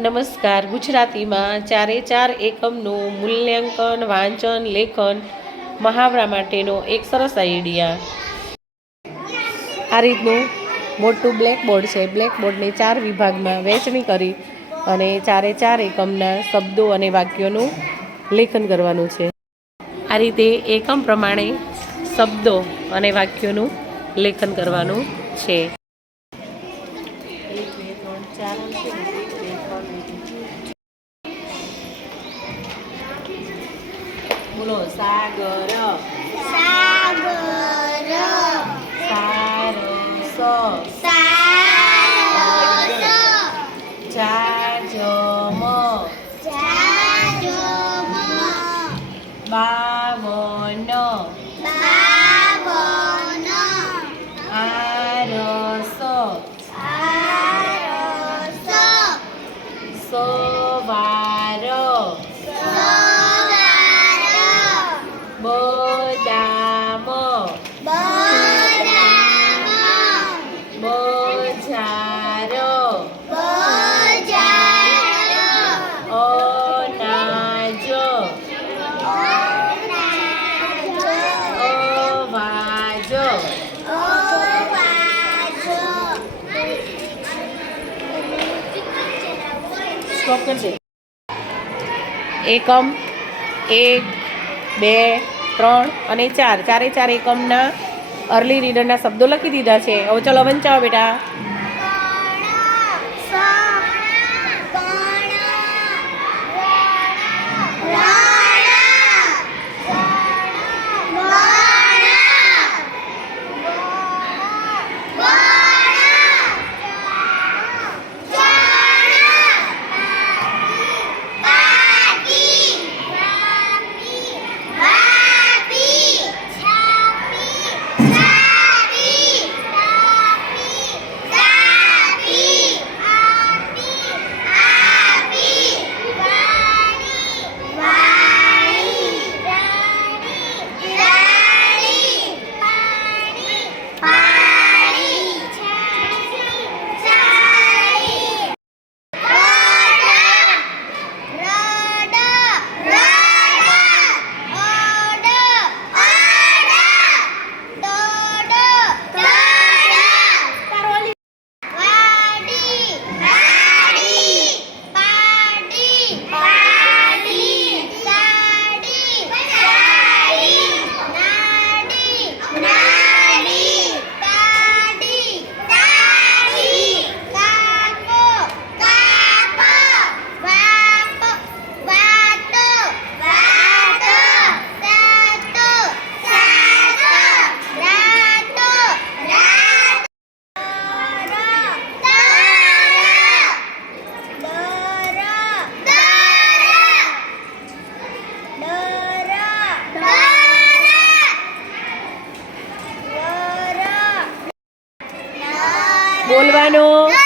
નમસ્કાર. ગુજરાતીમાં ચારે ચાર એકમનું મૂલ્યાંકન, વાંચન, લેખન મહાવરા માટેનો એક સરસ આઈડિયા આ રીતનું મોટું બ્લેકબોર્ડ છે. બ્લેકબોર્ડને ચાર વિભાગમાં વહેંચણી કરી અને ચારે ચાર એકમના શબ્દો અને વાક્યોનું લેખન કરવાનું છે. આ રીતે એકમ પ્રમાણે શબ્દો અને વાક્યોનું લેખન કરવાનું છે. બોલો સાગર સાગર સારસ સારસ જાજમ જાજમ બાવન બાવન બજાર. બજાર. અવાજ. સ્ટોપ કરજે. એકમ એક બે ત્રણ અને ચાર. ચારે ચાર એકમના અર્લી રીડરના શબ્દો લખી દીધા છે. હવે ચલો વંચાવો બેટા. બોલવાનું.